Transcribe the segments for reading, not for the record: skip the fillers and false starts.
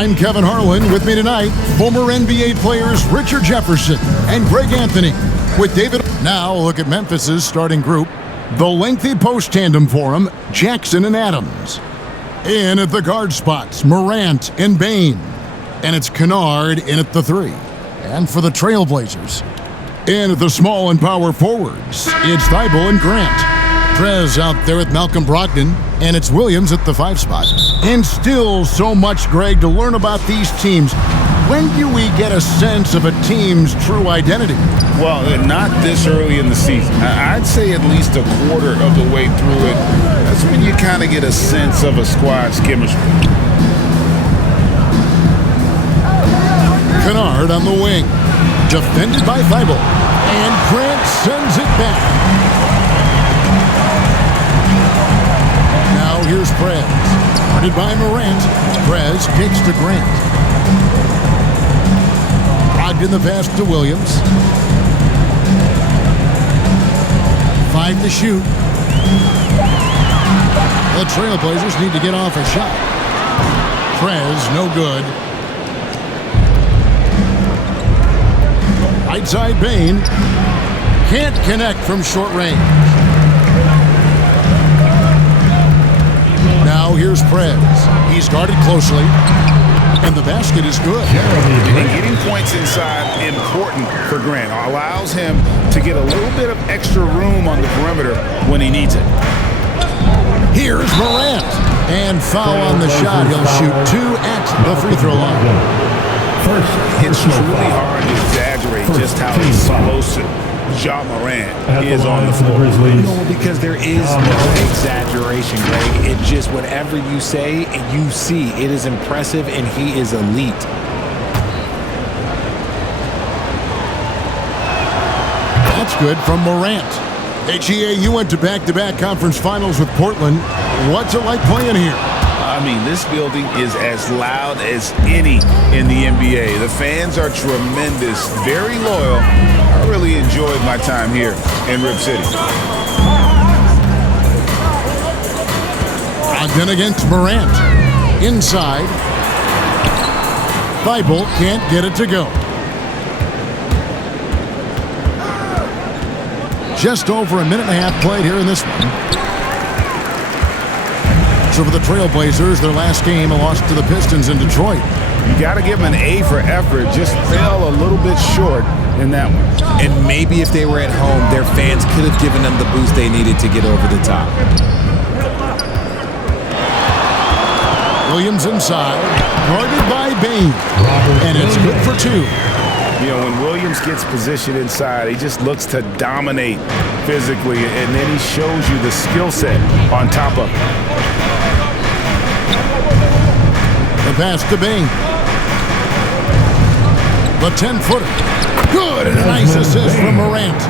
I'm Kevin Harlan. With me tonight, former NBA players Richard Jefferson and Greg Anthony. With David. Now look at Memphis's starting group. The lengthy post tandem for him, Jackson and Adams. In at the guard spots, Morant and Bain. And it's Kennard in at the 3. And for the Trailblazers, in at the small and power forwards, it's Thibault and Grant. Trez out there with Malcolm Brogdon, and it's Williams at the 5 spot. And still so much, Greg, to learn about these teams. When do we get a sense of a team's true identity? Well, not this early in the season. I'd say at least a quarter of the way through it. That's when you kind of get a sense of a squad's chemistry. Kennard on the wing, defended by Thibault, and Grant sends it back. Now here's Prez, guarded by Morant. Prez kicks to Grant. Brogdon the pass to Williams. 5 to shoot. The Trailblazers need to get off a shot. Prez no good. Right side Bain. Can't connect from short range. Now here's Prez. He's guarded closely. And the basket is good. And getting points inside important for Grant. Allows him to get a little bit of extra room on the perimeter when he needs it. Here's Morant. And foul on the shot. He'll shoot 2 at the free throw line. It's truly hard to exaggerate just how explosive Sjar Adona is on the floor. No, because there is no exaggeration, Greg. It's just whatever you say and you see. It is impressive, and he is elite. That's good from Morant. HEA, you went to back-to-back conference finals with Portland. What's it like playing here? I mean, this building is as loud as any in the NBA. The fans are tremendous, very loyal. I really enjoyed my time here in Rip City. Brogdon against Morant. Inside. Thibault can't get it to go. Just over a minute and a half played here in this one. So for the Trailblazers, their last game, a loss to the Pistons in Detroit. You got to give them an A for effort. Just fell a little bit short in that one. And maybe if they were at home, their fans could have given them the boost they needed to get over the top. Williams inside, guarded by Bain. And it's good for 2. You know, when Williams gets positioned inside, he just looks to dominate physically, and then he shows you the skill set on top of it. The pass to Bain. The 10-footer. Good, and a nice assist from Morant.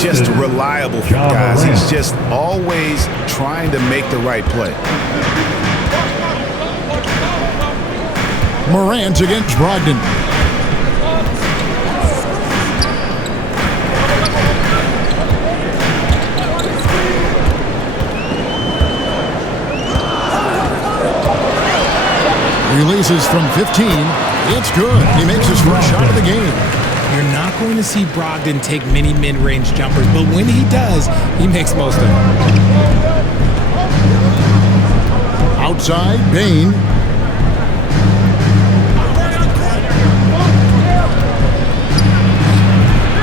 Just reliable, guys. He's just always trying to make the right play. Morant against Brogdon. Releases from 15. It's good. He makes his first shot of the game. You're not going to see Brogdon take many mid-range jumpers, but when he does, he makes most of them. Outside, Bain.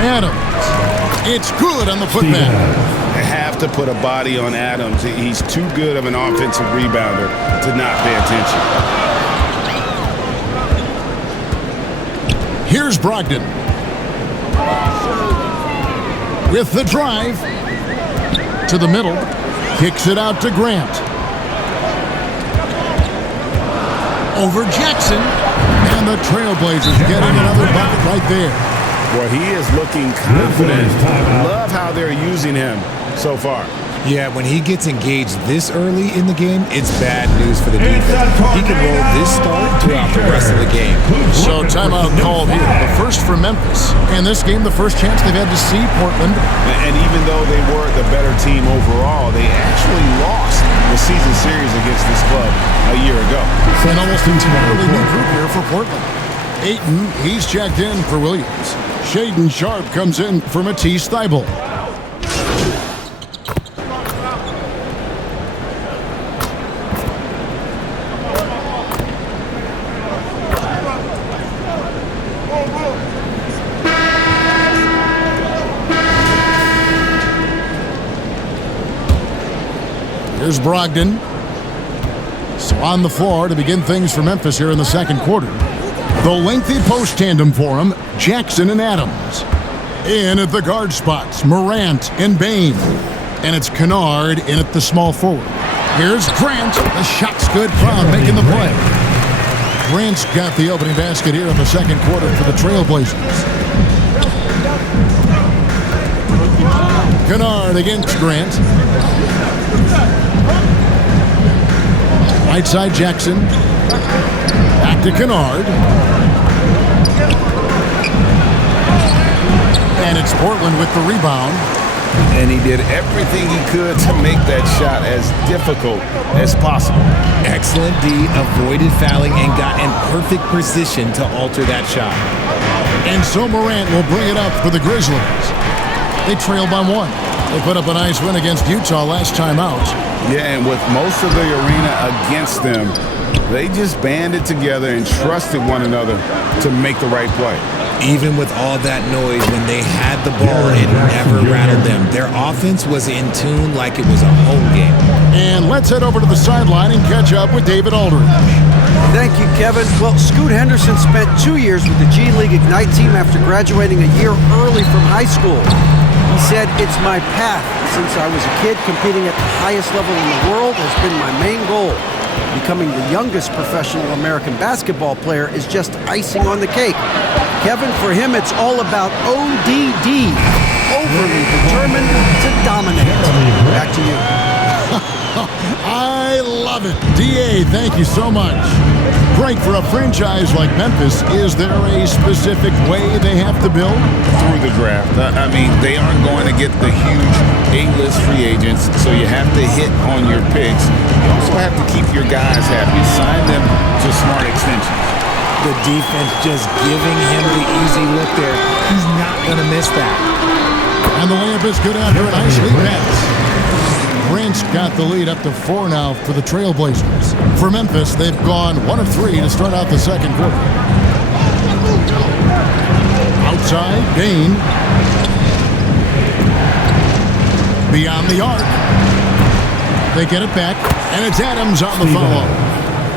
Adams. It's good on the putback. I have to put a body on Adams. He's too good of an offensive rebounder to not pay attention. Here's Brogdon. With the drive. To the middle. Kicks it out to Grant. Over Jackson. And the Trailblazers getting another bucket right there. Well, he is looking confident. Love how they're using him so far. Yeah, when he gets engaged this early in the game, it's bad news for the defense. He can roll this start throughout the rest of the game. So timeout called here. The first for Memphis. And this game, the first chance they've had to see Portland. And even though they were the better team overall, they actually lost the season series against this club a year ago. And almost entirely new group here for Portland. Ayton, he's checked in for Williams. Shaedon Sharpe comes in for Matisse Thybulle. Here's Brogdon. So on the floor to begin things for Memphis here in the second quarter. The lengthy post tandem for him, Jackson and Adams. In at the guard spots, Morant and Bane. And it's Kennard in at the small forward. Here's Grant. The shot's good. Brown making the play. Grant's got the opening basket here in the second quarter for the Trailblazers. Kennard against Grant. Right side Jackson. Back to Kennard. And it's Portland with the rebound. And he did everything he could to make that shot as difficult as possible. Excellent D, avoided fouling and got in perfect position to alter that shot. And so Morant will bring it up for the Grizzlies. They trail by 1. They put up a nice win against Utah last time out. Yeah, and with most of the arena against them, they just banded together and trusted one another to make the right play. Even with all that noise, when they had the ball, it never rattled them. Their offense was in tune like it was a home game. And let's head over to the sideline and catch up with David Aldridge. Thank you, Kevin. Well, Scoot Henderson spent 2 years with the G League Ignite team after graduating a year early from high school. He said, "It's my path. Since I was a kid, competing at the highest level in the world has been my main goal. Becoming the youngest professional American basketball player is just icing on the cake." Kevin, for him, it's all about ODD, overly determined to dominate. Back to you. I love it. DA, thank you so much. Frank, for a franchise like Memphis, is there a specific way they have to build? Through the draft. I mean, they aren't going to get the huge A-list free agents, so you have to hit on your picks. You also have to keep your guys happy. Sign them to smart extensions. The defense just giving him the easy look there. He's not going to miss that. And the layup is good after a nice lead pass. Grant's got the lead up to 4 now for the Trailblazers. For Memphis, they've gone 1 of 3 to start out the second quarter. Outside, Bane. Beyond the arc. They get it back, and it's Adams on the follow.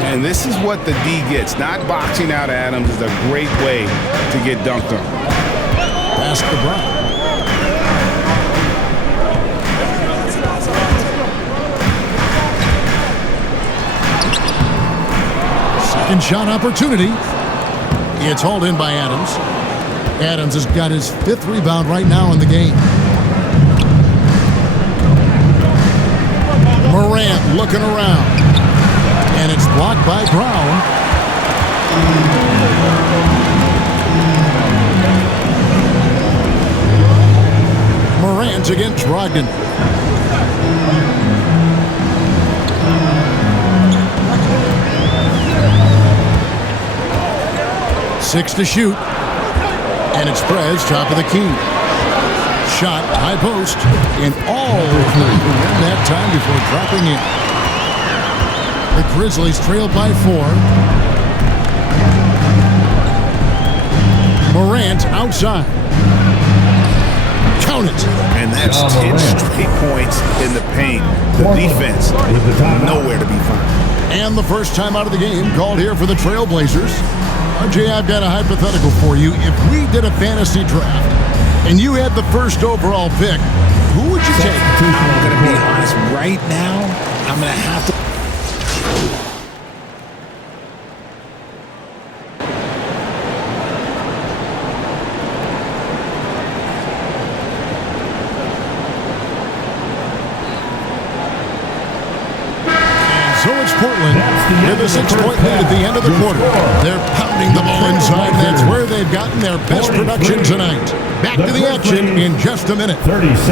And this is what the D gets. Not boxing out Adams is a great way to get dunked on. Pass to Brown. Second shot opportunity. It's hauled in by Adams. Adams has got his 5th rebound right now in the game. Morant looking around. And it's blocked by Brown. Morant against Brogdon. Six to shoot. And it's Perez, top of the key. Shot, high post, and all three in that time before dropping in. The Grizzlies trail by 4. Morant outside. Count it. And that's 10 straight points in the paint. The defense, nowhere to be found. And the first time out of the game called here for the Trailblazers. RJ, I've got a hypothetical for you. If we did a fantasy draft and you had the first overall pick, who would you take? I'm going to be honest. Right now, I'm going to have to. So it's Portland with a 6-point lead at the end of the quarter. They're pounding the ball inside. That's where they've gotten their best production tonight. Back to the action in just a minute. 37. Fans,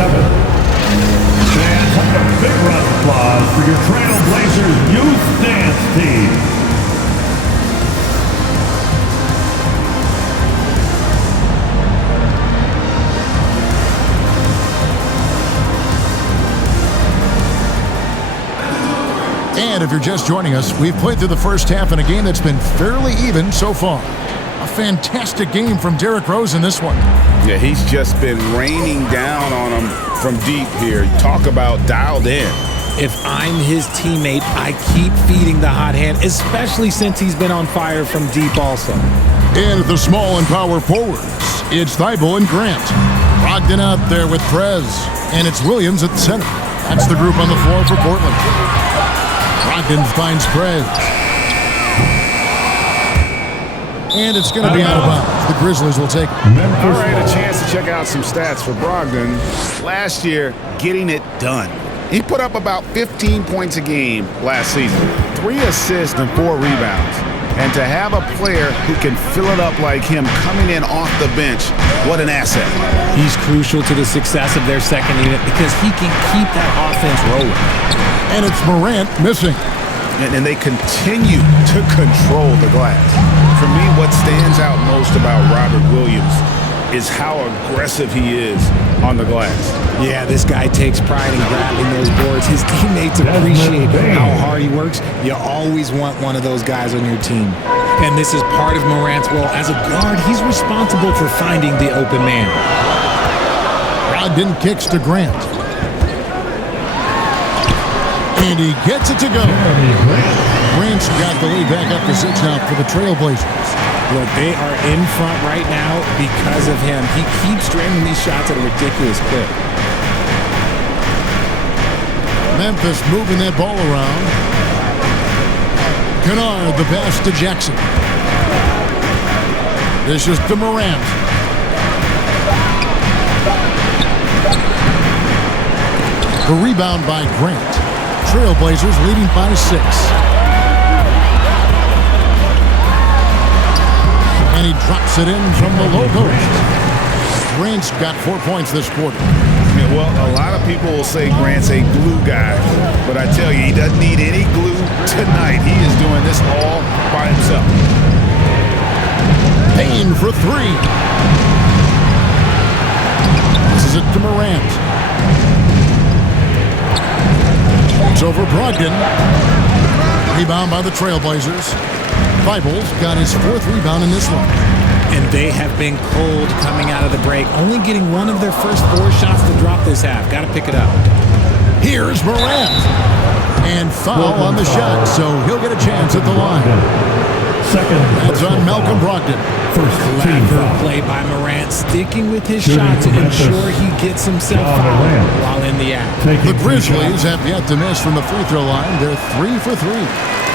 have a big round of applause for your Trailblazers youth dance team. And if you're just joining us, we've played through the first half in a game that's been fairly even so far. A fantastic game from Derrick Rose in this one. Yeah, he's just been raining down on him from deep here. Talk about dialed in. If I'm his teammate, I keep feeding the hot hand, especially since he's been on fire from deep also. And at the small and power forwards, it's Thibault and Grant. Brogdon out there with Prez. And it's Williams at the center. That's the group on the floor for Portland. Brogdon finds Prez. And it's going to be out of bounds. The Grizzlies will take it. All right, a chance to check out some stats for Brogdon. Last year, getting it done. He put up about 15 points a game last season, 3 assists and 4 rebounds. And to have a player who can fill it up like him coming in off the bench, what an asset. He's crucial to the success of their second unit because he can keep that offense rolling. And it's Morant missing. And they continue to control the glass. For me, what stands out most about Robert Williams is how aggressive he is on the glass. Yeah, this guy takes pride in grabbing those boards. His teammates appreciate how hard he works. You always want one of those guys on your team. And this is part of Morant's role. As a guard, he's responsible for finding the open man. Brogdon kicks to Grant. And he gets it to go. Grant's got the lead back up to 6 now for the Trailblazers. Look, they are in front right now because of him. He keeps draining these shots at a ridiculous clip. Memphis moving that ball around. Kennard, the pass to Jackson. This is to Morant. The rebound by Grant. Trailblazers leading by 6. And he drops it in from the low post. Grant's got 4 points this quarter. Yeah, well, a lot of people will say Grant's a glue guy, but I tell you, he doesn't need any glue tonight. He is doing this all by himself. Payne for 3. This is it to Morant. It's over Brogdon. Rebound by the Trailblazers. Thibault's got his 4th rebound in this one. And they have been cold coming out of the break, only getting one of their first 4 shots to drop this half. Got to pick it up. Here's Morant. And foul on the shot, so he'll get a chance at the line. That's on Malcolm Brogdon. Clever play by Morant, sticking with his shot to ensure he gets himself fouled while in the act. The Grizzlies have yet to miss from the free throw line. They're 3 for 3.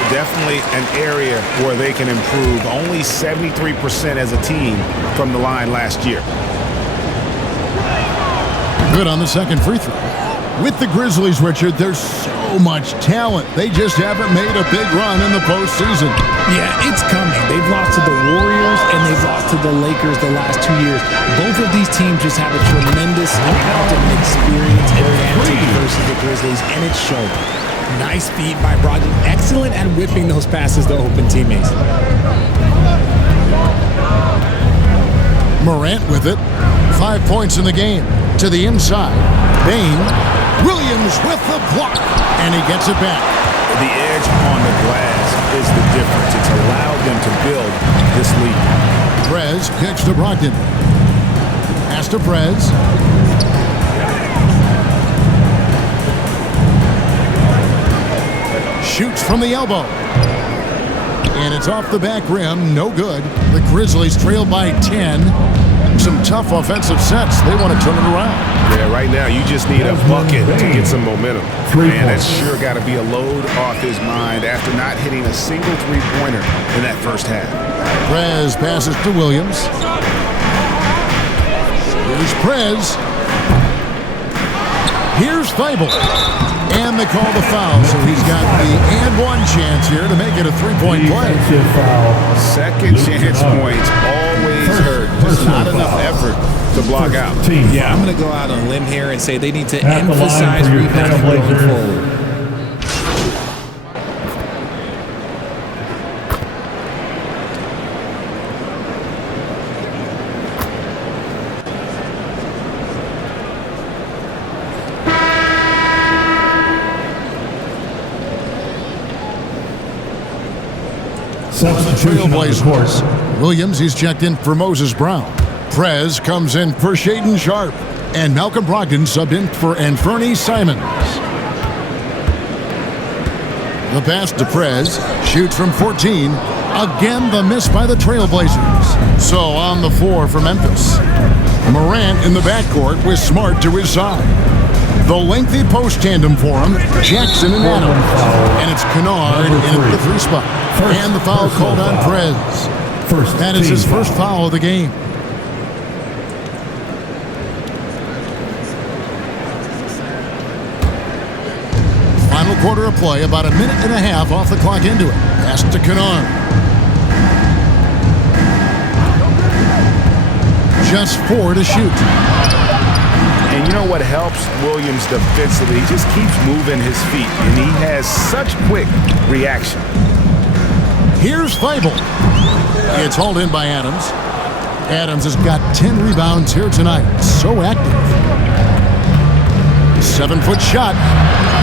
Definitely an area where they can improve. Only 73% as a team from the line last year. Good on the second free throw. With the Grizzlies, Richard, there's so much talent. They just haven't made a big run in the postseason. Yeah, it's coming. They've lost to the Warriors and they've lost to the Lakers the last 2 years. Both of these teams just have a tremendous amount of experience advantage versus the Grizzlies, and it's showing. Nice feed by Brogdon. Excellent at whipping those passes to open teammates. Morant with it. 5 points in the game. To the inside. Bain. Williams with the block. And he gets it back. The edge on the glass is the difference. It's allowed them to build this lead. Prez kicks to Brogdon. Pass to Prez. Shoots from the elbow. And it's off the back rim. No good. The Grizzlies trail by 10. Some tough offensive sets. They want to turn it around. Yeah, right now you just need a bucket to get some momentum. Man, that's sure got to be a load off his mind after not hitting a single three-pointer in that first half. Prez passes to Williams. Here's Prez. Here's Thibault. And they call the foul, so he's got the and one chance here to make it a 3-point play. Second chance points always hurt. Just not enough effort to block out. Yeah, I'm going to go out on a limb here and say they need to emphasize rebounding going forward. Substitution on the court. Trailblazers. Williams, he's checked in for Moses Brown. Prez comes in for Shaden Sharp. And Malcolm Brogdon subbed in for Anferny Simons. The pass to Prez. Shoots from 14. Again, the miss by the Trailblazers. So on the floor for Memphis. Morant in the backcourt with Smart to his side. The lengthy post tandem for him, Jackson and Adams. And it's Kennard in at the 3 spot. And the foul called on Prez. That is his first foul of the game. Final quarter of play, about a minute and a half off the clock into it. Pass to Kennard. Just 4 to shoot. And you know what helps Williams defensively? He just keeps moving his feet, and he has such quick reaction. Here's Feibel. It's hauled in by Adams. Adams has got 10 rebounds here tonight. So active. 7-foot shot.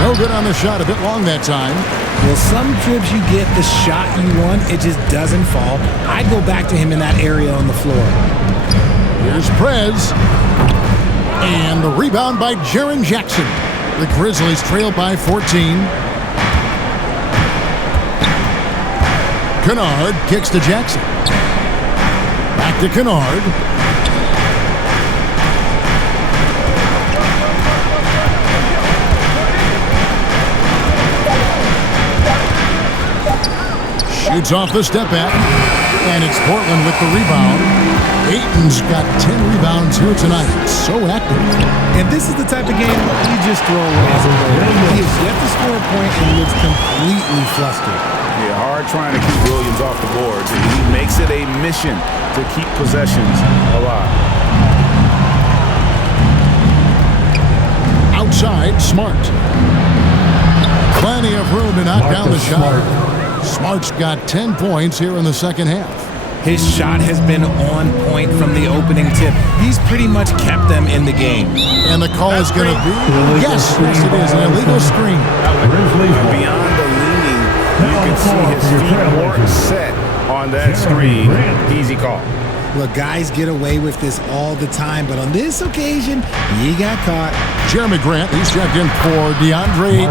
No good on the shot. A bit long that time. Well, some trips you get the shot you want. It just doesn't fall. I go back to him in that area on the floor. Here's Prez. And the rebound by Jaren Jackson. The Grizzlies trail by 14. Kennard kicks to Jackson. Back to Kennard. Shoots off the step back. And it's Portland with the rebound. Ayton's got 10 rebounds here tonight. So active. And this is the type of game you just throw away as a player. He has yet to score a point and looks completely flustered. Yeah, hard trying to keep Williams off the boards, and he makes it a mission to keep possessions alive. Outside, Smart. Plenty of room to knock down the shot. Smart's got 10 points here in the second half. His shot has been on point from the opening tip. He's pretty much kept them in the game. And the call is going to be, yes, it is, an illegal screen. Beyond the leaning, you can see his feet more set on that screen. Easy call. Look, guys get away with this all the time, but on this occasion, he got caught. Jeremy Grant, he's checked in for DeAndre.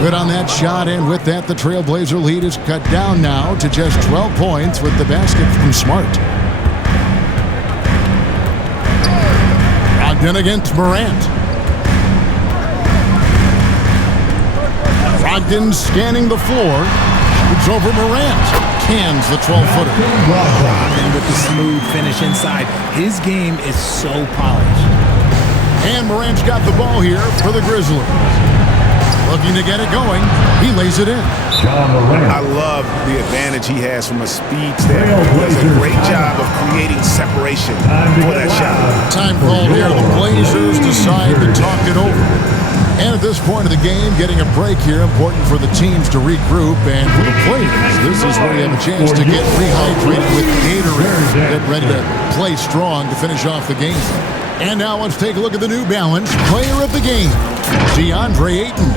Good on that shot, and with that, the Trailblazer lead is cut down now to just 12 points with the basket from Smart. Brogdon against Morant. Brogdon scanning the floor. It's over Morant. Cans the 12-footer. And with the smooth finish inside, his game is so polished. And Morant's got the ball here for the Grizzlies. Looking to get it going. He lays it in. I love the advantage he has from a speed standpoint. He does a great job of creating separation for that shot. Time called here. The Blazers decide to talk it over. And at this point of the game, getting a break here, important for the teams to regroup. And for the players, this is where you have a chance to get rehydrated with Gatorade. Get ready to play strong to finish off the game. And now let's take a look at the New Balance player of the game, DeAndre Ayton.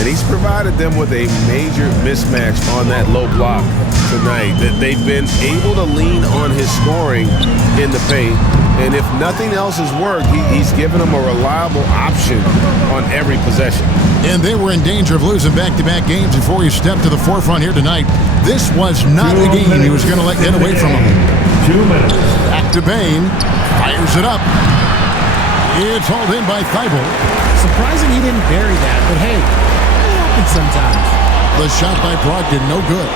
And he's provided them with a major mismatch on that low block tonight. That they've been able to lean on his scoring in the paint. And if nothing else has worked, he's given them a reliable option on every possession. And they were in danger of losing back-to-back games before he stepped to the forefront here tonight. This was not a game he was going to let get away from him. 2 minutes. Back to Bane. Fires it up. It's hauled in by Feibel. Surprising he didn't bury that, but hey, it happens sometimes. The shot by Brogdon, no good.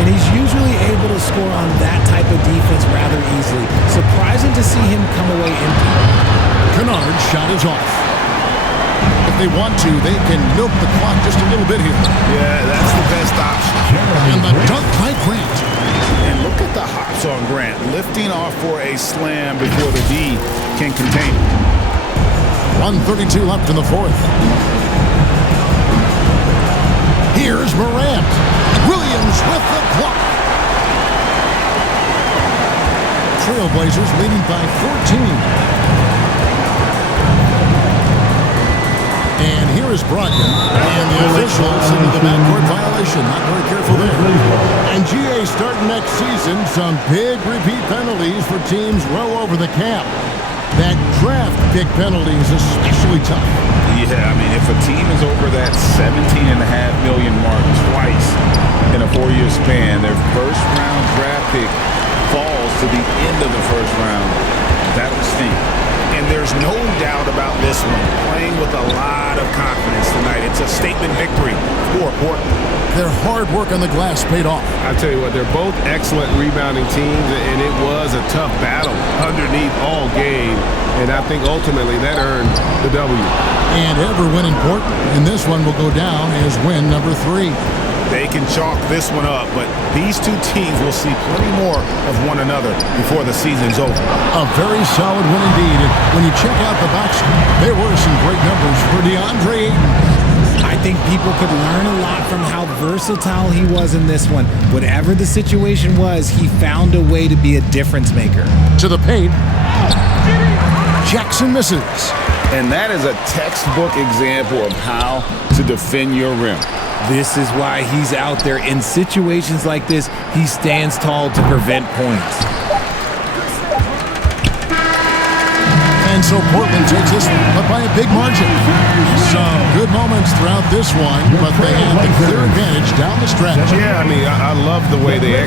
And he's usually able to score on that type of defense rather easily. Surprising to see him come away empty. Kennard's shot is off. If they want to, they can milk the clock just a little bit here. Yeah, that's the best option. And the dunk by Grant. And look at the hops on Grant, lifting off for a slam before the D can contain it. 1:32 left in the fourth. Here's Morant. Williams with the clock. Trailblazers leading by 14. And here here is Brogdon, and the official signaled the backcourt violation. Not very careful there. And GA starting next season, some big repeat penalties for teams well over the cap. That draft pick penalty is especially tough. Yeah, I mean, if a team is over that $17.5 million mark twice in a 4-year span, their first-round draft pick falls to the end of the first round. That'll stink. And there's no doubt about this one. Playing with a lot of confidence tonight. It's a statement victory for Portland. Their hard work on the glass paid off. I tell you what, they're both excellent rebounding teams, and it was a tough battle underneath all game. And I think ultimately that earned the W. And ever win in Portland, and this one will go down as win number 3. They can chalk this one up, but these two teams will see plenty more of one another before the season's over. A very solid win indeed. And when you check out the box, there were some great numbers for DeAndre Ayton. I think people could learn a lot from how versatile he was in this one. Whatever the situation was, he found a way to be a difference maker. To the paint. Jackson misses. And that is a textbook example of how to defend your rim. This is why he's out there. In situations like this, he stands tall to prevent points. And so Portland takes this one, but by a big margin. Some good moments throughout this one, but they had the clear advantage down the stretch. Yeah, I mean, I love the way they